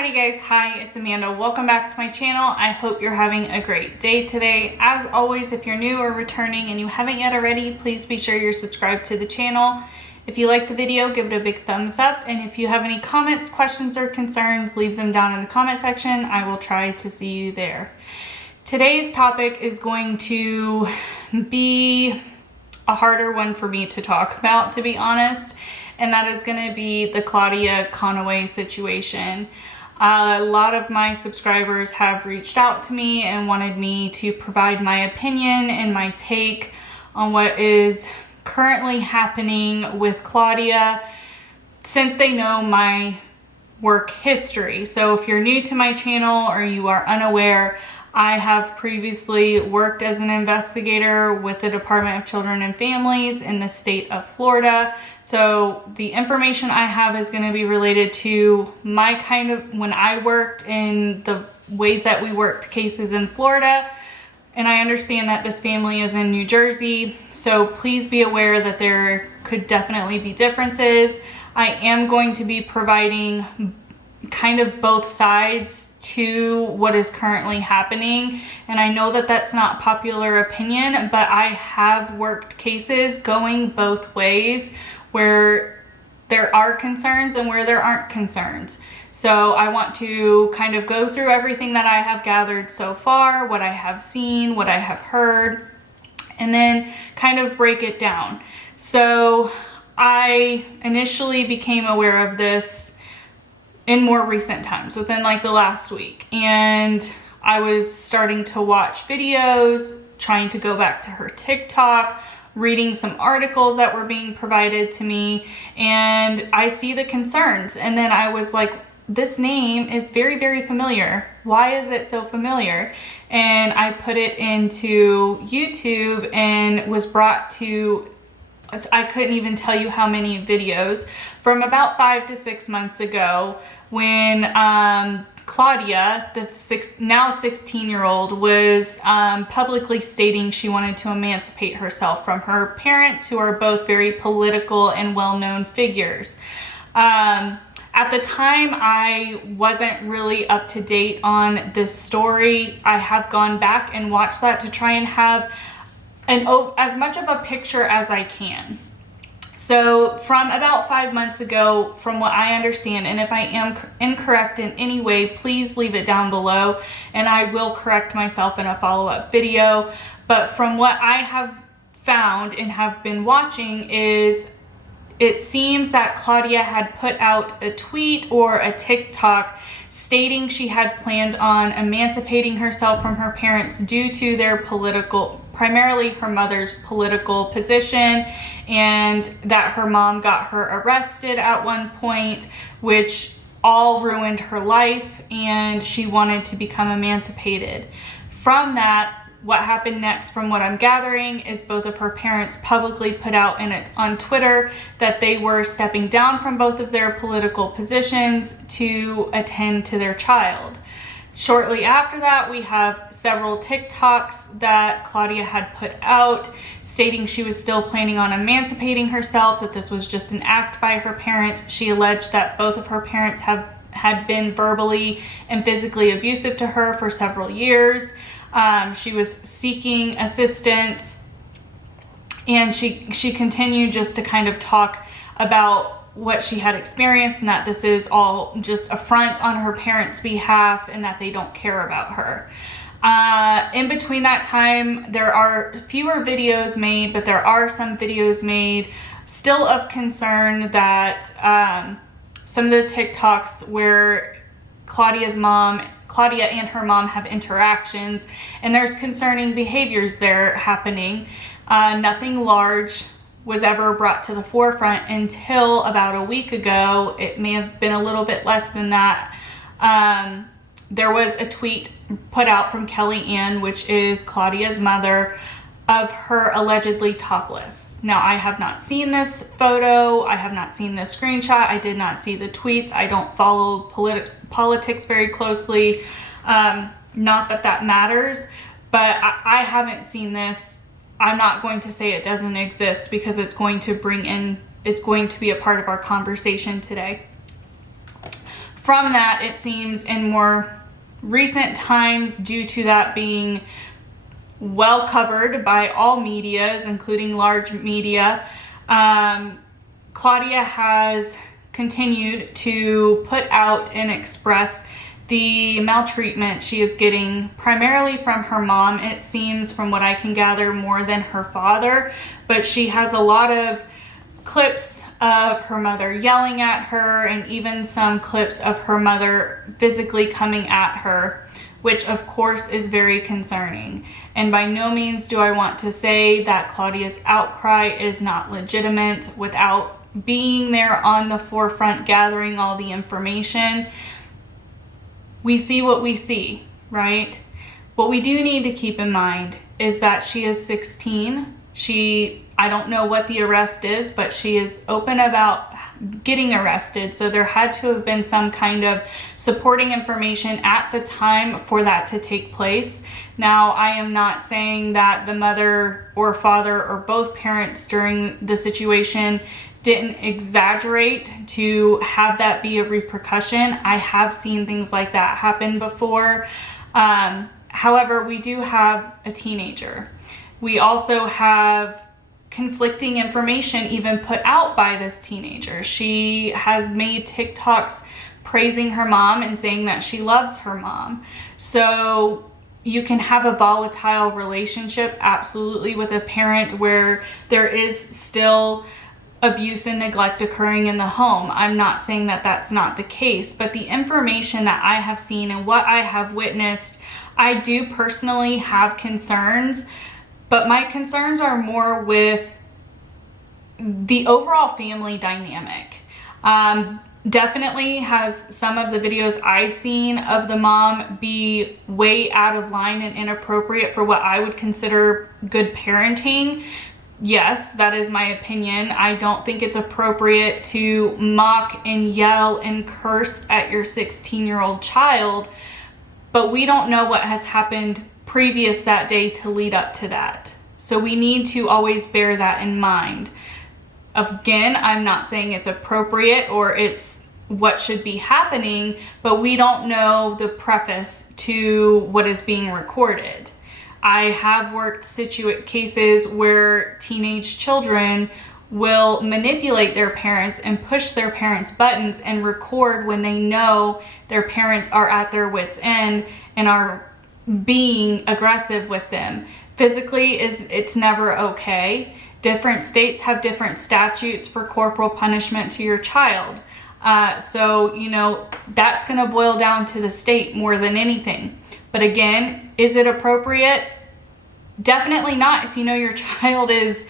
Alrighty guys, hi, it's Amanda. Welcome back to my channel. I hope you're having a great day today. As always, if you're new or returning and you haven't yet already, please be sure you're subscribed to the channel. If you like the video, give it a big thumbs up. And if you have any comments, questions, or concerns, leave them down in the comment section. I will try to see you there. Today's topic is going to be a harder one for me to talk about, to be honest. And that is going to be the Claudia Conway situation. A lot of my subscribers have reached out to me and wanted me to provide my opinion and my take on what is currently happening with Claudia, since they know my work history. So if you're new to my channel or you are unaware, I have previously worked as an investigator with the Department of Children and Families in the state of Florida. So the information I have is going to be related to my when I worked in the ways that we worked cases in Florida. And I understand that this family is in New Jersey. So please be aware that there could definitely be differences. I am going to be providing kind of both sides to what is currently happening. And I know that that's not popular opinion, but I have worked cases going both ways where there are concerns and where there aren't concerns. So I want to kind of go through everything that I have gathered so far, what I have seen, what I have heard, and then kind of break it down. So I initially became aware of this in more recent times, within like the last week. And I was starting to watch videos, trying to go back to her TikTok, reading some articles that were being provided to me, and I see the concerns. And then I was like, this name is very, very familiar. Why is it so familiar? And I put it into YouTube and was brought to, I couldn't even tell you how many videos, from about 5 to 6 months ago, when Claudia, the now 16-year-old, was publicly stating she wanted to emancipate herself from her parents, who are both very political and well-known figures. At the time, I wasn't really up to date on this story. I have gone back and watched that to try and have as much of a picture as I can. So from about 5 months ago, from what I understand, and if I am incorrect in any way, please leave it down below and I will correct myself in a follow-up video. But from what I have found and have been watching, is it seems that Claudia had put out a tweet or a TikTok stating she had planned on emancipating herself from her parents due to their primarily her mother's political position, and that her mom got her arrested at one point, which all ruined her life, and she wanted to become emancipated. From that, what happened next, from what I'm gathering, is both of her parents publicly put out on Twitter that they were stepping down from both of their political positions to attend to their child. Shortly after that, we have several TikToks that Claudia had put out stating she was still planning on emancipating herself, that this was just an act by her parents. She alleged that both of her parents had been verbally and physically abusive to her for several years. She was seeking assistance, and she continued just to kind of talk about what she had experienced, and that this is all just a front on her parents' behalf and that they don't care about her. In between that time, there are fewer videos made, but there are some videos made still of concern that some of the TikToks where Claudia and her mom have interactions, and there's concerning behaviors there happening. Nothing large was ever brought to the forefront until about a week ago. It may have been a little bit less than that. There was a tweet put out from Kelly Ann, which is Claudia's mother, of her allegedly topless. Now, I have not seen this photo. I have not seen this screenshot. I did not see the tweets. I don't follow politics very closely. Not that that matters, but I haven't seen this. I'm not going to say it doesn't exist, because it's going to be a part of our conversation today. from that, it seems in more recent times, due to that being well covered by all medias, including large media, Claudia has continued to put out and express the maltreatment she is getting primarily from her mom. It seems, from what I can gather, more than her father, but she has a lot of clips of her mother yelling at her, and even some clips of her mother physically coming at her, which of course is very concerning. And by no means do I want to say that Claudia's outcry is not legitimate without being there on the forefront, gathering all the information. We see what we see, right? What we do need to keep in mind is that she is 16. I don't know what the arrest is, but she is open about getting arrested. So there had to have been some kind of supporting information at the time for that to take place. Now, I am not saying that the mother or father or both parents during the situation didn't exaggerate to have that be a repercussion. I have seen things like that happen before. However, we do have a teenager. We also have conflicting information even put out by this teenager. She has made TikToks praising her mom and saying that she loves her mom. So you can have a volatile relationship, absolutely, with a parent where there is still abuse and neglect occurring in the home. I'm not saying that that's not the case, but the information that I have seen and what I have witnessed, I do personally have concerns, but my concerns are more with the overall family dynamic. Definitely has some of the videos I've seen of the mom be way out of line and inappropriate for what I would consider good parenting. Yes, that is my opinion. I don't think it's appropriate to mock and yell and curse at your 16-year-old child, but we don't know what has happened previous that day to lead up to that. So we need to always bear that in mind. Again, I'm not saying it's appropriate or it's what should be happening, but we don't know the preface to what is being recorded. I have worked cases where teenage children will manipulate their parents and push their parents' buttons and record when they know their parents are at their wits' end and are being aggressive with them. Physically, it's never okay. Different states have different statutes for corporal punishment to your child. So, that's going to boil down to the state more than anything. But again, is it appropriate? Definitely not if you know your child is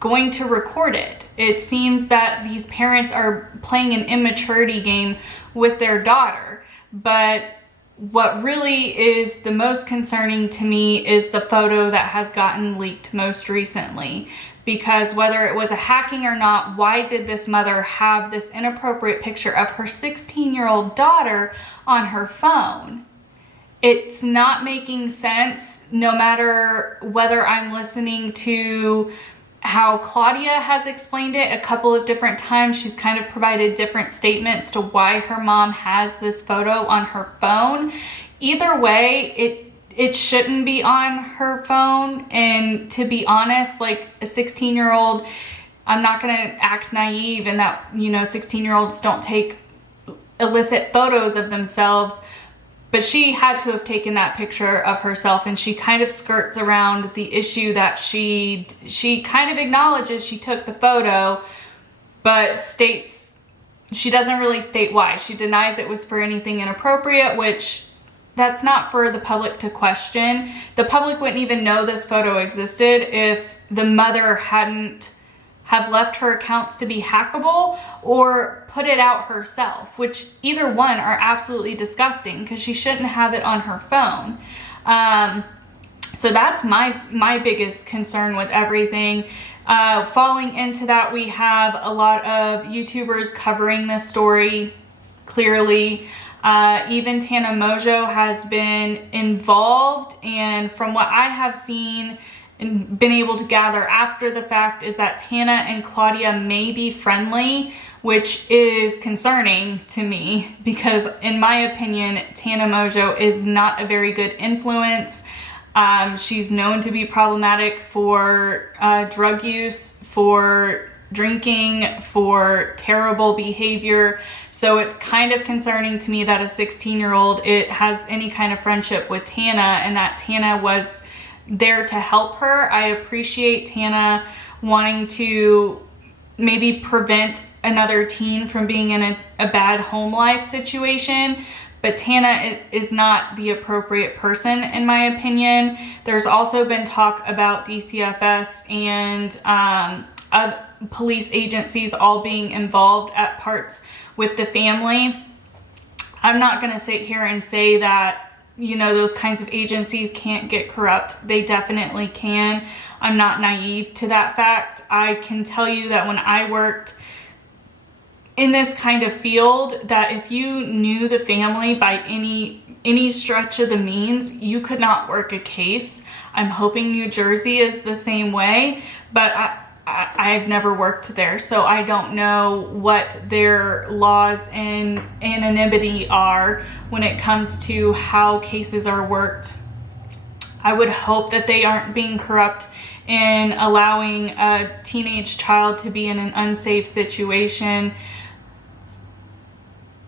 going to record it. It seems that these parents are playing an immaturity game with their daughter. But what really is the most concerning to me is the photo that has gotten leaked most recently. Because whether it was a hacking or not, why did this mother have this inappropriate picture of her 16-year-old daughter on her phone? It's not making sense, no matter whether I'm listening to how Claudia has explained it a couple of different times. She's kind of provided different statements to why her mom has this photo on her phone. Either way, it shouldn't be on her phone. And to be honest, like a 16-year-old, I'm not going to act naive in that, 16-year-olds don't take illicit photos of themselves. But she had to have taken that picture of herself, and she kind of skirts around the issue that she kind of acknowledges she took the photo, but states she doesn't really state why. She denies it was for anything inappropriate, which that's not for the public to question. The public wouldn't even know this photo existed if the mother hadn't have left her accounts to be hackable or put it out herself, which either one are absolutely disgusting because she shouldn't have it on her phone. So that's my biggest concern with everything. Falling into that, we have a lot of YouTubers covering this story clearly. Even Tana Mojo has been involved, and from what I have seen been able to gather after the fact is that Tana and Claudia may be friendly, which is concerning to me because in my opinion, Tana Mojo is not a very good influence. She's known to be problematic for drug use, for drinking, for terrible behavior. So it's kind of concerning to me that a 16-year-old has any kind of friendship with Tana and that Tana was there to help her. I appreciate Tana wanting to maybe prevent another teen from being in a bad home life situation, but Tana is not the appropriate person in my opinion. There's also been talk about DCFS and police agencies all being involved at parts with the family. I'm not going to sit here and say that, you know, those kinds of agencies can't get corrupt. They definitely can. I'm not naive to that fact. I can tell you that when I worked in this kind of field, that if you knew the family by any stretch of the means, you could not work a case. I'm hoping New Jersey is the same way, but I've never worked there, so I don't know what their laws and anonymity are when it comes to how cases are worked. I would hope that they aren't being corrupt in allowing a teenage child to be in an unsafe situation.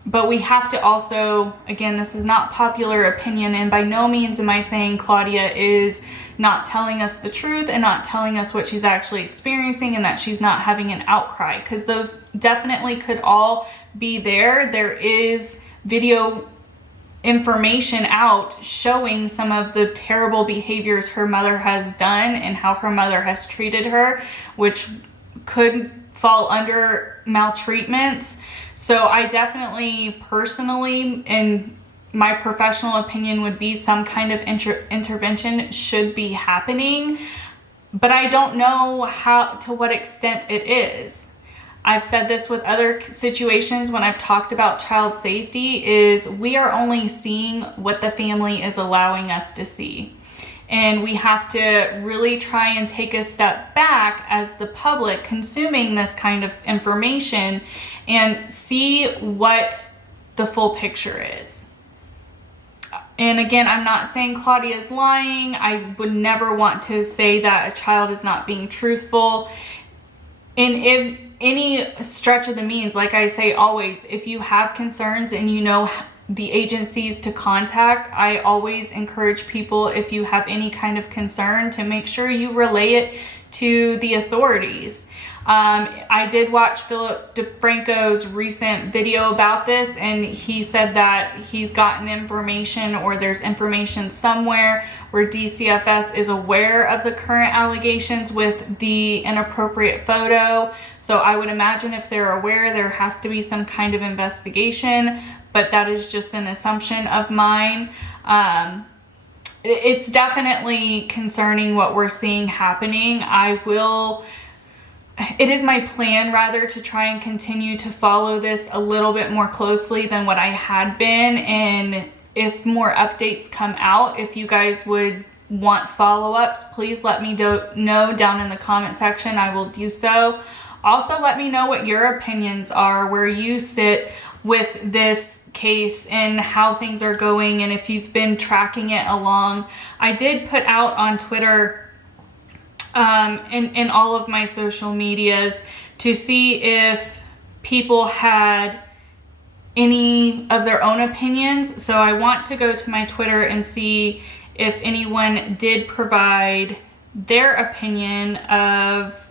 But we have to also, again, this is not popular opinion, and by no means am I saying Claudia is not telling us the truth and not telling us what she's actually experiencing and that she's not having an outcry, because those definitely could all be there. There is video information out showing some of the terrible behaviors her mother has done and how her mother has treated her, which could fall under maltreatments. So I definitely personally, in my professional opinion, would be some kind of intervention should be happening, but I don't know to what extent it is. I've said this with other situations when I've talked about child safety, is we are only seeing what the family is allowing us to see. And we have to really try and take a step back as the public consuming this kind of information and see what the full picture is. And again, I'm not saying Claudia's lying. I would never want to say that a child is not being truthful. In any stretch of the means, like I say always, if you have concerns and you know the agencies to contact, I always encourage people, if you have any kind of concern, to make sure you relay it to the authorities. I did watch Philip DeFranco's recent video about this, and he said that he's gotten information, or there's information somewhere where DCFS is aware of the current allegations with the inappropriate photo. So I would imagine if they're aware, there has to be some kind of investigation, but that is just an assumption of mine. It's definitely concerning what we're seeing happening. It is my plan rather to try and continue to follow this a little bit more closely than what I had been. And if more updates come out, if you guys would want follow-ups, please let me know down in the comment section. I will do so. Also, let me know what your opinions are, where you sit with this case and how things are going, and if you've been tracking it along. I did put out on Twitter in all of my social medias to see if people had any of their own opinions. So I want to go to my Twitter and see if anyone did provide their opinion of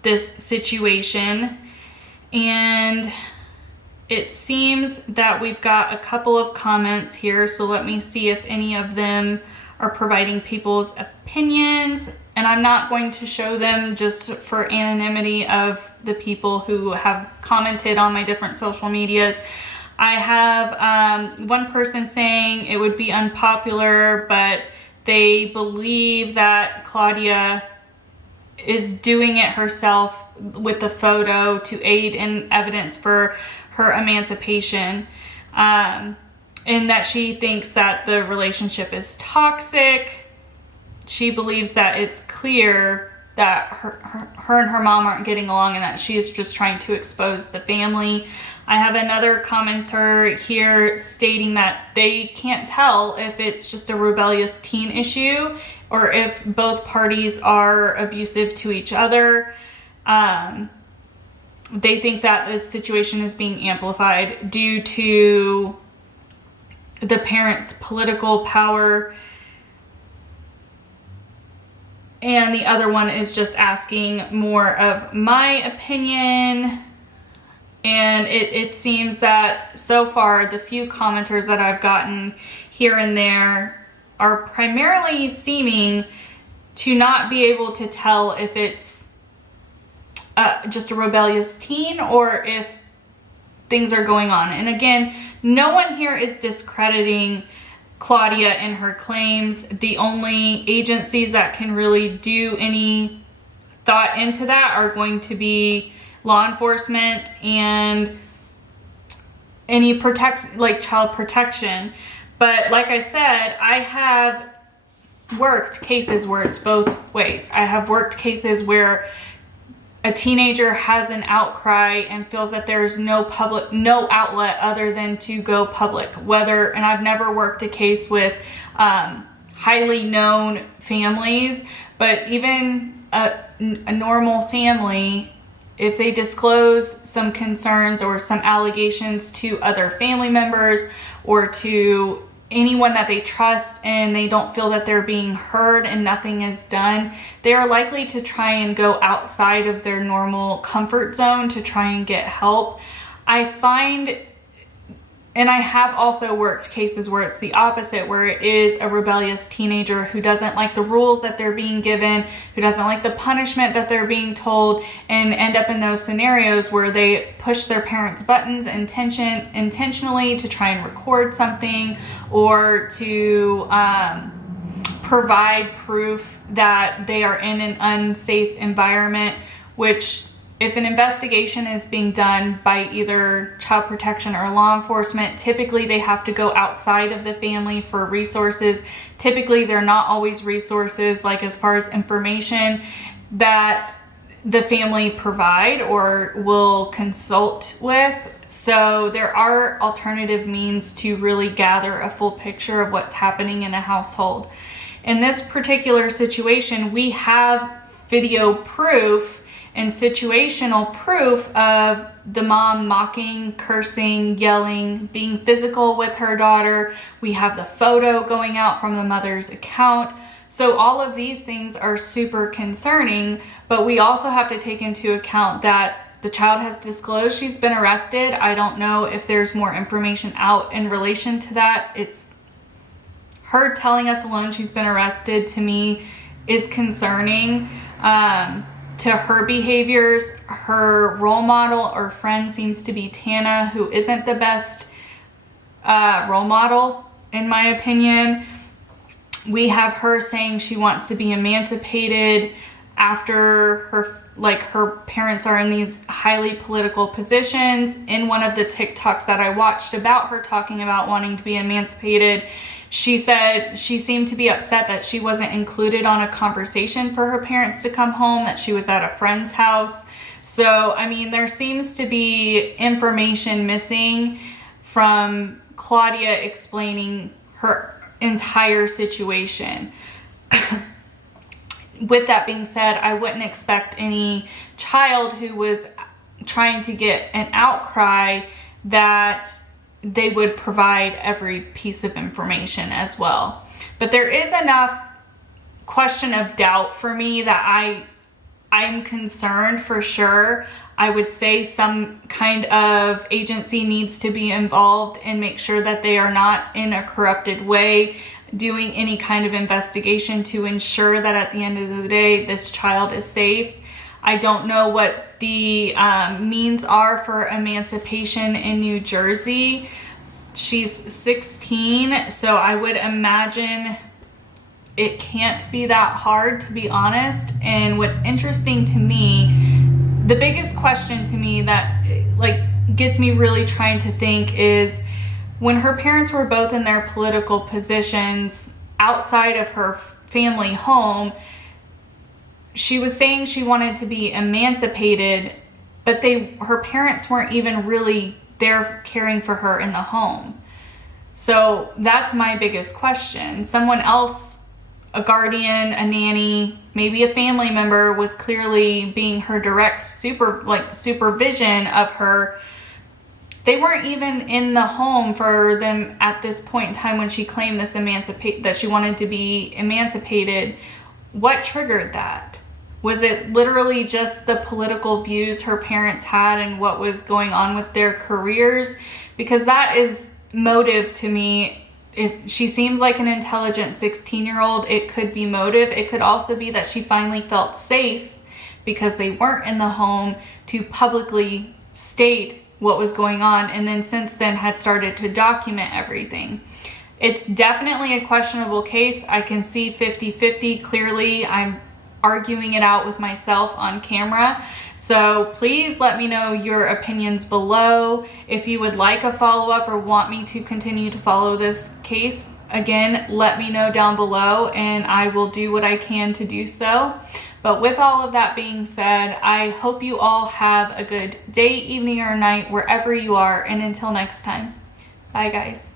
this situation. And it seems that we've got a couple of comments here, so let me see if any of them are providing people's opinions. And I'm not going to show them just for anonymity of the people who have commented on my different social medias. I have one person saying it would be unpopular, but they believe that Claudia is doing it herself with the photo to aid in evidence for her emancipation, and that she thinks that the relationship is toxic. she believes that it's clear that her and her mom aren't getting along and that she is just trying to expose the family. I have another commenter here stating that they can't tell if it's just a rebellious teen issue or if both parties are abusive to each other. They think that this situation is being amplified due to the parents' political power. And the other one is just asking more of my opinion. And it seems that so far the few commenters that I've gotten here and there are primarily seeming to not be able to tell if it's just a rebellious teen or if things are going on. And again, no one here is discrediting Claudia and her claims. The only agencies that can really do any thought into that are going to be law enforcement and any child protection. But like I said, I have worked cases where it's both ways. I have worked cases where a teenager has an outcry and feels that there's no outlet other than to go public. And I've never worked a case with highly known families, but even a normal family, if they disclose some concerns or some allegations to other family members or to anyone that they trust and they don't feel that they're being heard and nothing is done, they are likely to try and go outside of their normal comfort zone to try and get help. I find, and I have also worked cases where it's the opposite, where it is a rebellious teenager who doesn't like the rules that they're being given, who doesn't like the punishment that they're being told, and end up in those scenarios where they push their parents' buttons intentionally to try and record something or to provide proof that they are in an unsafe environment, which if an investigation is being done by either child protection or law enforcement, typically they have to go outside of the family for resources. Typically, they're not always resources, like as far as information that the family provide or will consult with. So there are alternative means to really gather a full picture of what's happening in a household. In this particular situation, we have video proof and situational proof of the mom mocking, cursing, yelling, being physical with her daughter. We have the photo going out from the mother's account. So all of these things are super concerning, but we also have to take into account that the child has disclosed she's been arrested. I don't know if there's more information out in relation to that. It's her telling us alone she's been arrested, to me, is concerning. To her behaviors, her role model or friend seems to be Tana, who isn't the best role model, in my opinion. We have her saying she wants to be emancipated after her parents are in these highly political positions. In one of the TikToks that I watched about her talking about wanting to be emancipated, she said she seemed to be upset that she wasn't included on a conversation for her parents to come home, that she was at a friend's house. So, I mean, there seems to be information missing from Claudia explaining her entire situation. With that being said, I wouldn't expect any child who was trying to get an outcry that they would provide every piece of information as well. But there is enough question of doubt for me that I'm concerned for sure. I would say some kind of agency needs to be involved and make sure that they are not in a corrupted way doing any kind of investigation to ensure that at the end of the day this child is safe. I don't know what the means are for emancipation in New Jersey. She's 16, so I would imagine it can't be that hard, to be honest. And what's interesting to me, the biggest question to me that gets me really trying to think is when her parents were both in their political positions outside of her family home. She was saying she wanted to be emancipated, but her parents weren't even really there caring for her in the home. So that's my biggest question. Someone else, a guardian, a nanny, maybe a family member, was clearly being her direct supervision of her. They weren't even in the home for them at this point in time when she claimed this that she wanted to be emancipated. What triggered that? Was it literally just the political views her parents had and what was going on with their careers? Because that is motive to me. If she seems like an intelligent 16-year-old, it could be motive. It could also be that she finally felt safe because they weren't in the home to publicly state what was going on, and then since then had started to document everything. It's definitely a questionable case. I can see 50-50 clearly. I'm arguing it out with myself on camera. So please let me know your opinions below. If you would like a follow-up or want me to continue to follow this case, again, let me know down below and I will do what I can to do so. But with all of that being said, I hope you all have a good day, evening, or night, wherever you are. And until next time, bye guys.